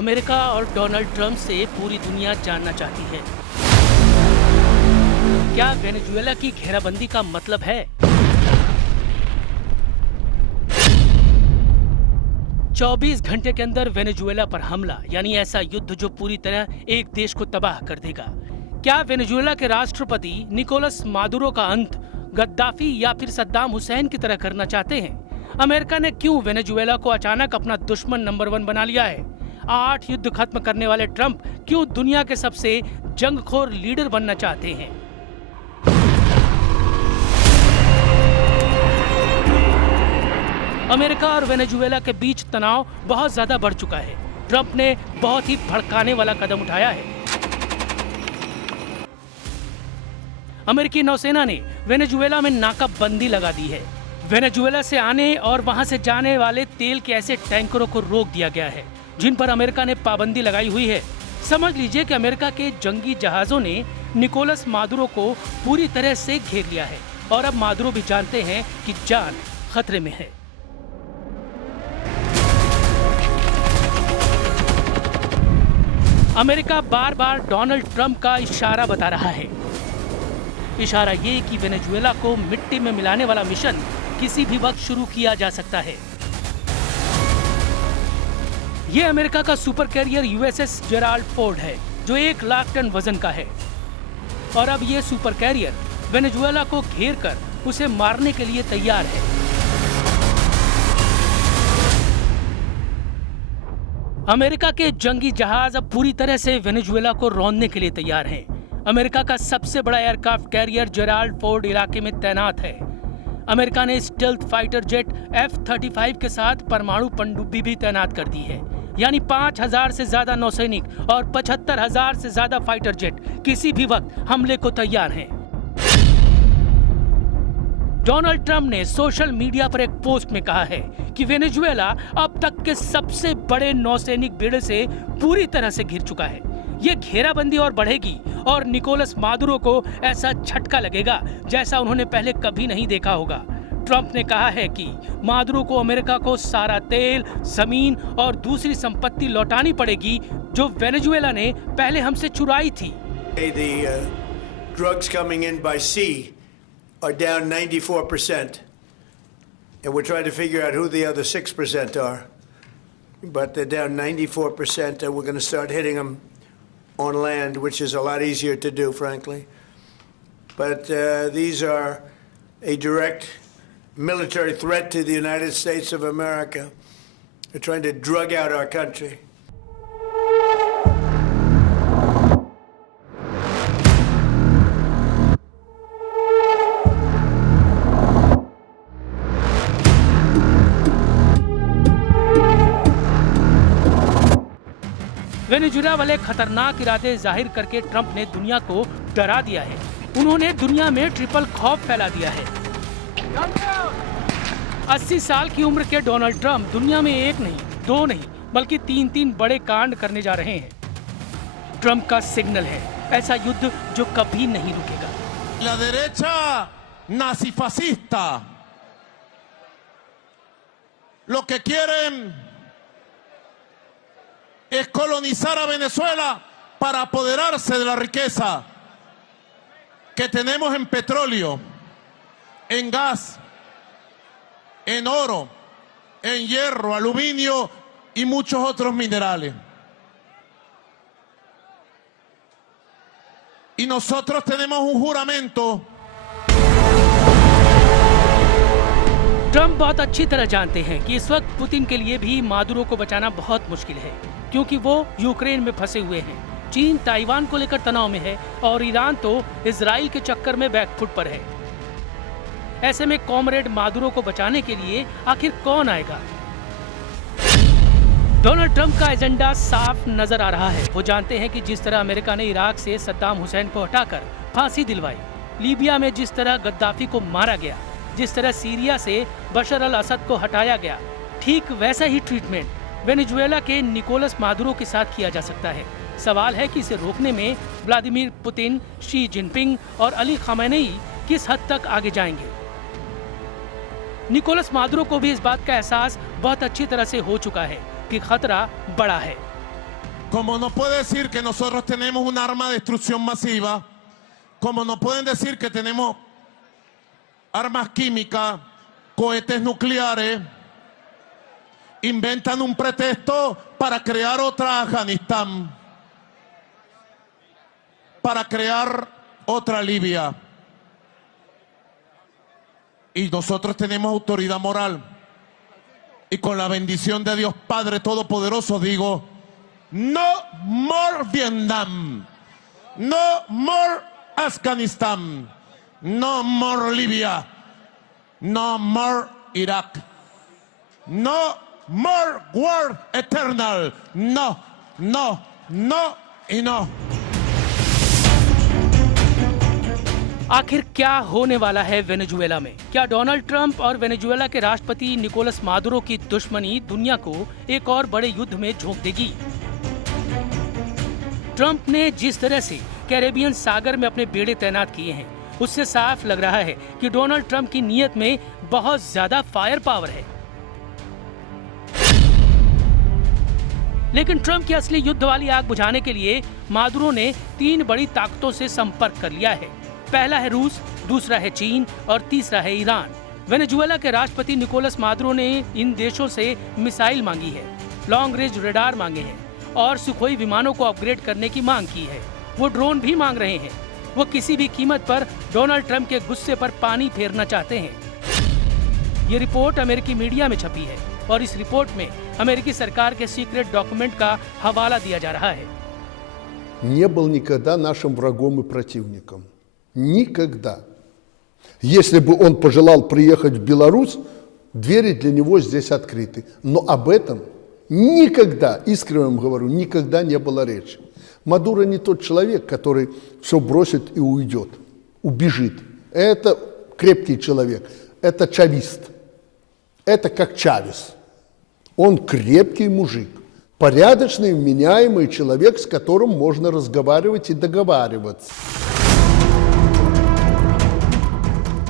America और Donald Trump से पूरी दुनिया जानना चाहती है, क्या वेनेजुएला की घेराबंदी का मतलब है 24 घंटे के अंदर वेनेजुएला पर हमला, यानी ऐसा युद्ध जो पूरी तरह एक देश को तबाह कर देगा। क्या वेनेजुएला के राष्ट्रपति निकोलस मादुरो का अंत गद्दाफी या फिर सद्दाम हुसैन की तरह करना चाहते हैं? अमेरिका ने क्यों वेनेजुएला को अचानक अपना दुश्मन नंबर 1 बना लिया है? 8 युद्ध खत्म करने वाले ट्रंप क्यों दुनिया के सबसे जंगखोर लीडर बनना चाहते हैं? अमेरिका और वेनेजुएला के बीच तनाव बहुत ज्यादा बढ़ चुका है। ट्रंप ने बहुत ही भड़काने वाला कदम उठाया है। अमेरिकी नौसेना ने वेनेजुएला में नाकाबंदी लगा दी है। वेनेजुएला से आने और वहां से जाने वाले तेल के ऐसे टैंकरों को रोक दिया गया है जिन पर अमेरिका ने पाबंदी लगाई हुई है। समझ लीजिए कि अमेरिका के जंगी जहाजों ने निकोलस मादुरो को पूरी तरह से घेर लिया है और अब मादुरो भी जानते हैं कि जान खतरे में है। अमेरिका बार बार डोनाल्ड ट्रंप का इशारा बता रहा है। इशारा ये कि वेनेजुएला को मिट्टी में मिलाने वाला मिशन किसी भी वक्त शुरू किया जा सकता है। ये अमेरिका का super career USS Gerald Ford है जो 1 लाख टन वजन का है और अब ये सुपर कैरियर वेनेजुएला को घेर कर उसे मारने के लिए तैयार है। अमेरिका के जंगी जहाज अब पूरी तरह से वेनेजुएला को रौंदने के लिए तैयार हैं। अमेरिका का सबसे बड़ा एयरक्राफ्ट कैरियर जेराल्ड फोर्ड इलाके में तैनात है। अमेरिका ने स्टेल्थ फाइटर जेट F-35 के साथ परमाणु पनडुब्बी भी तैनात कर दी है, यानी 5000 से ज्यादा नौसैनिक और 75,000 से ज्यादा फाइटर जेट किसी भी वक्त हमले को तैयार हैं। डोनाल्ड ट्रंप ने सोशल मीडिया पर एक पोस्ट में कहा है कि वेनेजुएला अब तक के सबसे बड़े नौसैनिक बेड़े से पूरी तरह से घिर चुका है। ये घेराबंदी और बढ़ेगी और निकोलस मादुरो को ऐसा झटका लगेगा जैसा उन्होंने पहले कभी नहीं देखा होगा। ट्रंप ने कहा है कि मादुरो को अमेरिका को सारा तेल, जमीन और दूसरी संपत्ति लौटानी पड़ेगी जो वेनेजुएला ने पहले हमसे चुराई थी। Drugs coming in by sea are down 94%, and we're trying to figure out who the other 6% are. But they're down 94%, and we're going to start hitting them on land, which is a lot easier to do, frankly. But these are a direct military threat to the United States of America. They're trying to drug out our country. Venezuela वाले खतरनाक इरादे जाहिर करके Trump ने दुनिया को डरा दिया है। उन्होंने दुनिया में ट्रिपल खौफ फैला दिया है। 80 साल की उम्र के डोनाल्ड ट्रंप दुनिया में 1 नहीं, 2 नहीं, बल्कि 3 बड़े कांड करने जा रहे हैं। ट्रंप का सिग्नल है ऐसा युद्ध जो कभी नहीं रुकेगा। La derecha nazifascista lo que quieren es colonizar a Venezuela para apoderarse de la riqueza que tenemos en petróleo, en gas, en oro, en hierro, aluminio y muchos otros minerales. Y nosotros tenemos un juramento. Trump बहुत अच्छी तरह जानते हैं कि इस वक्त Putin के लिए भी मादुरो को बचाना बहुत मुश्किल है, क्योंकि वो यूक्रेन में फंसे हुए हैं। चीन ताइवान को लेकर तनाव में है और ईरान तो इजराइल के चक्कर में बैकफुट पर है। ऐसे में कॉमरेड मादुरो को बचाने के लिए आखिर कौन आएगा? डोनाल्ड ट्रंप का एजेंडा साफ नजर आ रहा है। वो जानते हैं कि जिस तरह अमेरिका ने इराक से सद्दाम हुसैन को हटाकर फांसी दिलवाई, लीबिया में जिस तरह गद्दाफी को मारा गया, जिस तरह सीरिया से बशर अल असद को हटाया गया, ठीक वैसा ही ट्रीटमेंट वेनेजुएला के निकोलस मादुरो के साथ किया जा सकता है। सवाल है कि इसे रोकने में व्लादिमीर पुतिन, शी जिनपिंग और अली खामेनेई किस हद तक आगे जाएंगे। निकोलस मादुरो को भी इस बात का एहसास बहुत अच्छी तरह से हो चुका है कि खतरा बड़ा है। Como no puede decir que nosotros tenemos un arma de destrucción masiva, como no pueden decir que tenemos armas químicas, cohetes nucleares, inventan un pretexto para crear otra Afganistán, para crear otra Libia. Y nosotros tenemos autoridad moral. Y con la bendición de Dios Padre Todopoderoso digo, no more Vietnam, no more Afganistán, no more Libia, no more Irak, no more war eternal, no, no, no y no. आखिर क्या होने वाला है Venezuela में? क्या Donald Trump और Venezuela के राष्ट्रपति निकोलस मादुरो की दुश्मनी दुनिया को एक और बड़े युद्ध में झोंक देगी? ट्रंप ने जिस तरह से कैरेबियन सागर में अपने बेड़े तैनात किए हैं, उससे साफ लग रहा है कि डोनाल्ड ट्रंप की नीयत में बहुत ज्यादा फायर पावर है। लेकिन ट्रंप की असली युद्ध वाली आग बुझाने के लिए मादुरो ने 3 बड़ी ताकतों से संपर्क कर लिया है। पहला है रूस, दूसरा है चीन और तीसरा है ईरान। वेनेजुएला के राष्ट्रपति निकोलस मादुरो ने इन देशों से मिसाइल मांगी है, लॉन्ग रेंज रडार मांगे हैं और सुखोई विमानों को अपग्रेड करने की मांग की है। वो ड्रोन भी मांग रहे हैं। वो किसी भी कीमत पर डोनाल्ड ट्रंप के गुस्से पर पानी फेरना चाहते हैं। ये रिपोर्ट अमेरिकी मीडिया में छपी है और इस रिपोर्ट में अमेरिकी सरकार के सीक्रेट डॉक्यूमेंट का हवाला दिया जा रहा है। Не был никогда нашим врагом и противником. Никогда. Если бы он пожелал приехать в Беларусь, двери для него здесь открыты. Но об этом никогда, искренне вам говорю, никогда не было речи. Мадуро не тот человек, который все бросит и уйдет, убежит. Это крепкий человек, это чавист. Это как Чавес. Он крепкий мужик, порядочный, вменяемый человек, с которым можно разговаривать и договариваться.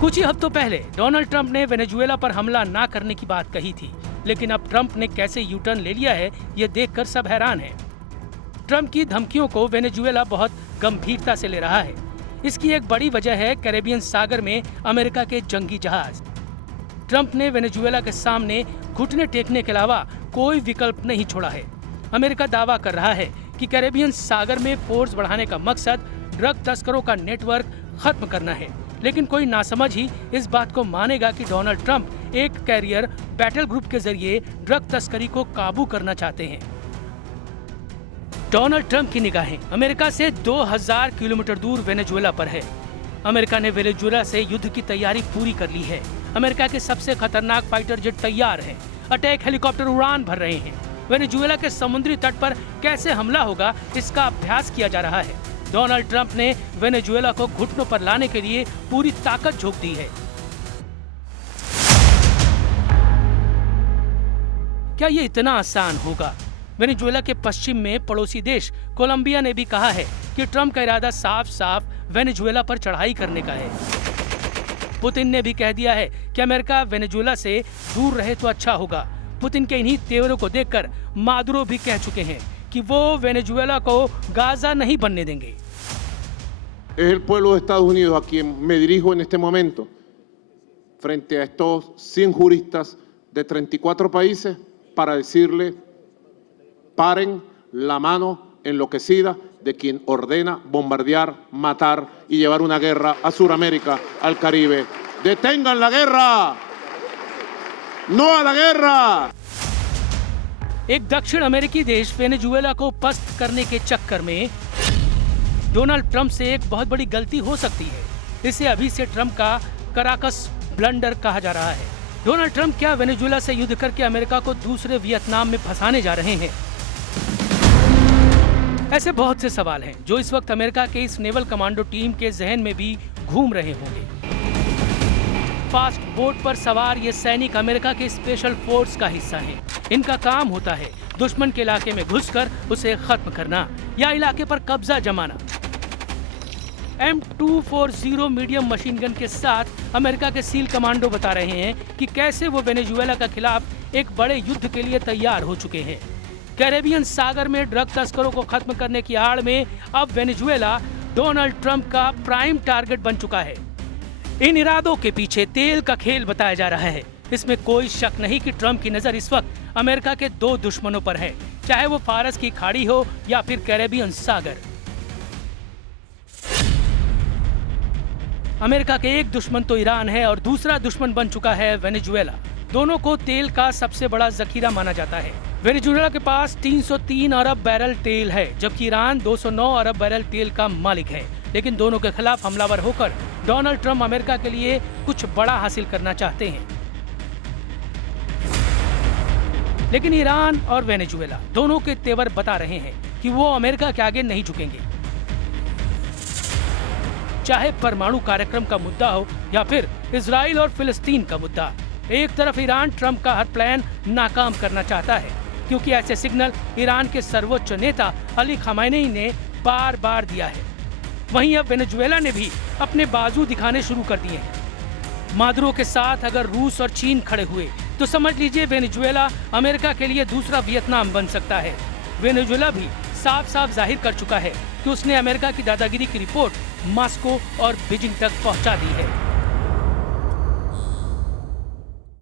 कुछ ही हफ्तों पहले डोनाल्ड ट्रंप ने वेनेजुएला पर हमला ना करने की बात कही थी, लेकिन अब ट्रंप ने कैसे यू टर्न ले लिया है, ये देखकर सब हैरान हैं। ट्रंप की धमकियों को वेनेजुएला बहुत गंभीरता से ले रहा है। इसकी एक बड़ी वजह है कैरेबियन सागर में अमेरिका के जंगी जहाज। ट्रंप ने वेनेजुएला के सामने घुटने टेकने के अलावा कोई विकल्प नहीं छोड़ा है। अमेरिका दावा कर रहा है कि कैरेबियन सागर में फोर्स बढ़ाने का मकसद ड्रग तस्करों का नेटवर्क खत्म करना है, लेकिन कोई नासमझ ही इस बात को मानेगा कि डोनाल्ड ट्रंप एक कैरियर बैटल ग्रुप के जरिए ड्रग तस्करी को काबू करना चाहते हैं। डोनाल्ड ट्रंप की निगाहें अमेरिका से 2000 किलोमीटर दूर वेनेजुएला पर है। अमेरिका ने वेनेजुएला से युद्ध की तैयारी पूरी कर ली है। अमेरिका के सबसे खतरनाक फाइटर जेट तैयार हैं। अटैक हेलीकॉप्टर उड़ान भर रहे हैं। वेनेजुएला के समुद्री तट पर कैसे हमला होगा, इसका अभ्यास किया जा रहा है। डोनाल्ड ट्रंप ने वेनेजुएला को घुटनों पर लाने के लिए पूरी ताकत झोंक दी है। क्या ये इतना आसान होगा? वेनेजुएला के पश्चिम में पड़ोसी देश कोलंबिया ने भी कहा है कि ट्रंप का इरादा साफ साफ वेनेजुएला पर चढ़ाई करने का है। पुतिन ने भी कह दिया है कि अमेरिका वेनेजुएला से दूर रहे तो अच्छा होगा। पुतिन के इन्हीं तेवरों को देखकर मादुरो भी कह चुके हैं कि वो वेनेजुएला को गाजा नहीं बनने देंगे। Es el pueblo de Estados Unidos a quien me dirijo en este momento frente a estos 100 juristas de 34 países para decirle paren la mano enloquecida de quien ordena bombardear, matar y llevar una guerra a Sudamérica, al Caribe. ¡Detengan la guerra! ¡No a la guerra! एक दक्षिण अमेरिकी देश Venezuela को पस्त करने के चक्कर में डोनाल्ड ट्रंप से एक बहुत बड़ी गलती हो सकती है। इसे अभी से ट्रंप का कराकस ब्लंडर कहा जा रहा है। डोनाल्ड ट्रंप क्या वेनेजुएला से युद्ध करके अमेरिका को दूसरे वियतनाम में फंसाने जा रहे हैं? ऐसे बहुत से सवाल हैं जो इस वक्त अमेरिका के इस नेवल कमांडो टीम के जहन में भी घूम रहे होंगे। फास्ट बोट पर सवार ये सैनिक अमेरिका के स्पेशल फोर्स का हिस्सा हैं। इनका काम होता है दुश्मन के इलाके में घुसकर उसे खत्म करना या इलाके पर कब्जा जमाना। M240 मीडियम मशीन गन के साथ अमेरिका के सील कमांडो बता रहे हैं कि कैसे वो वेनेजुएला के खिलाफ एक बड़े युद्ध के लिए तैयार हो चुके हैं। कैरेबियन सागर में ड्रग तस्करों को खत्म करने की आड़ में अब वेनेजुएला डोनाल्ड ट्रंप का प्राइम टारगेट बन चुका है। इन इरादों के पीछे तेल का खेल बताया जा रहा है। इसमें कोई शक नहीं कि ट्रंप की नजर इस वक्त अमेरिका के दो दुश्मनों पर है, चाहे वो फारस की खाड़ी हो या फिर कैरेबियन सागर। अमेरिका के एक दुश्मन तो ईरान है और दूसरा दुश्मन बन चुका है वेनेजुएला। दोनों को तेल का सबसे बड़ा जखीरा माना जाता है। वेनेजुएला के पास 303 अरब बैरल तेल है, जबकि ईरान 209 अरब बैरल तेल का मालिक है। लेकिन दोनों के खिलाफ हमलावर होकर डोनाल्ड ट्रंप अमेरिका के लिए कुछ बड़ा हासिल करना चाहते हैं। लेकिन ईरान और वेनेजुएला दोनों के तेवर बता रहे हैं कि वो अमेरिका के आगे नहीं झुकेंगे, चाहे परमाणु कार्यक्रम का मुद्दा हो या फिर इजराइल और फिलिस्तीन का मुद्दा। एक तरफ ईरान ट्रंप का हर प्लान नाकाम करना चाहता है, क्योंकि ऐसे सिग्नल ईरान के सर्वोच्च नेता अली खamenei ने बार बार दिया है। वहीं अब वेनेजुएला ने भी अपने बाजू दिखाने शुरू कर दिए हैं। मादुरो के साथ अगर रूस और चीन खड़े हुए तो समझ लीजिए वेनेजुएला अमेरिका के लिए दूसरा वियतनाम बन सकता है। वेनेजुएला भी साफ साफ जाहिर कर चुका है कि उसने अमेरिका की दादागिरी की रिपोर्ट मॉस्को और बीजिंग तक पहुंचा दी है।